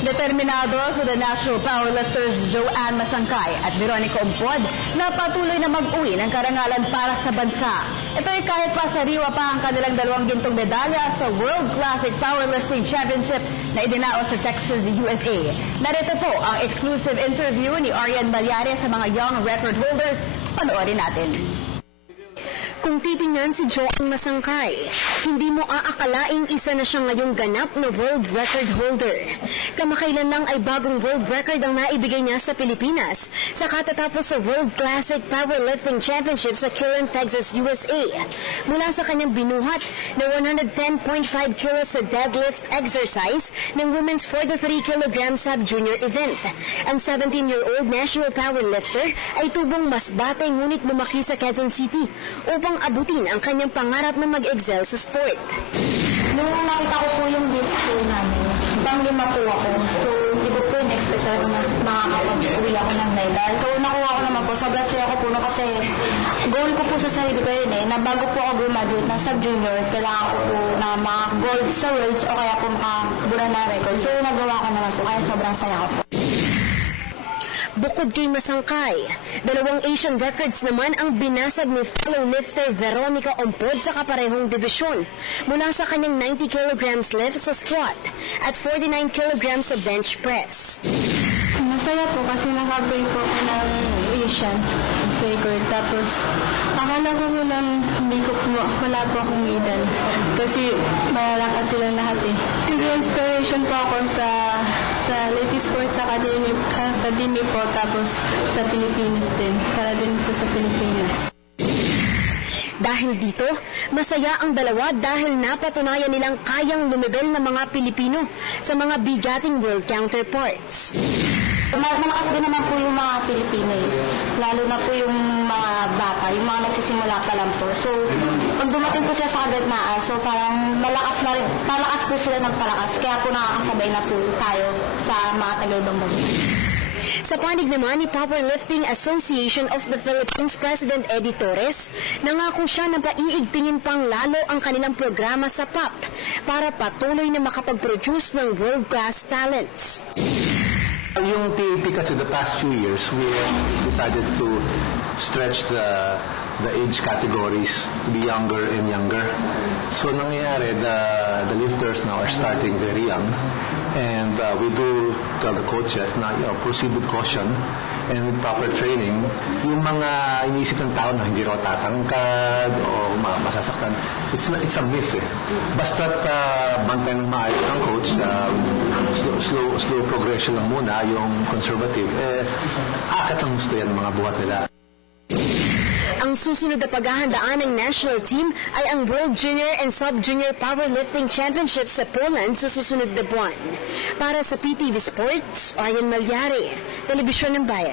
Determinado sa national powerlifters Joanne Masangkay at Veronica Ompod na patuloy na mag-uwi ng karangalan para sa bansa. Ito ay kahit pa sariwa pa ang kanilang dalawang gintong medalya sa World Classic Powerlifting Championship na idinaos sa Texas, USA. Narito po ang exclusive interview ni Arian Malyari sa mga young record holders. Panoorin natin. Kung titingnan si Joanne Masangkay, hindi mo aakalaing isa na siya ngayong ganap na world record holder. Kamakailan lang ay bagong world record ang naibigay niya sa Pilipinas sa katatapos sa World Classic Powerlifting Championship sa Killeen, Texas, USA. Mula sa kanyang binuhat na 110.5 kilos sa deadlift exercise ng women's 43 kg sub-junior event. Ang 17-year-old national powerlifter ay tubong mas bate ngunit lumaki sa Quezon City upang abutin ang kanyang pangarap na mag-excel sa sport. Nung nakita ko po yung list po namin, pang-5 po ako. So, hindi ko po in-expect na makakapag-uwi ako ng medal. So, nakuha ko naman po. Sobrang saya ko po kasi goal ko po sa sarili ko yun na bago po ako graduate ng sub-junior, kailangan ko po na maka-gold sa worlds o kaya po makabura na record. So, nagawa ko naman po. Kaya sobrang saya ko po. Bukod kay Masangkay, 2 Asian records naman ang binasag ni fellow lifter Veronica Ompod sa kaparehong dibisyon mula sa kanyang 90 kg lift sa squat at 49 kg sa bench press. Masaya po kasi nakabay po ako ng Asian record. Tapos, akala ko lang wala po akong medal. Kasi malalakas silang lahat eh. Nag-inspiration po ako sa Lefty Sports Academy po. Tapos sa Pilipinas din. Para din ito sa Pilipinas. Dahil dito, masaya ang dalawa dahil napatunayan nilang kayang lumibel ng mga Pilipino sa mga bigating world counterparts. Malakas din naman po yung mga Pilipino lalo na po yung mga bata, yung mga nagsisimula pa lang po. So, pag dumating po sila sa kagatnaan, so parang malakas po sila ng palakas, kaya po nakakasabay na po tayo sa mga taga-ibang bansa. Sa panig naman ni Powerlifting Association of the Philippines President Eddie Torres, nangako siya na paiigtingin pang lalo ang kanilang programa sa PAP para patuloy na makapag-produce ng world-class talents. Yung PAP kasi the past few years, we decided to stretch the age categories to be younger and younger. So nangyayari, the lifters now are starting very young, and we do tell the coaches na proceed with caution and with proper training. Yung mga iniisip ng tao na hindi raw tatangkad o masasaktan, it's a myth eh. Basta't bantay ng maayos ng coach, slow progression lang muna, yung conservative, akat ang gusto yan ng mga buhat nila. Ang susunod na paghahandaan ng national team ay ang World Junior and Sub-Junior Powerlifting Championship sa Poland sa susunod na buwan. Para sa PTV Sports, Arian Malyari, Telebisyon ng Bayan.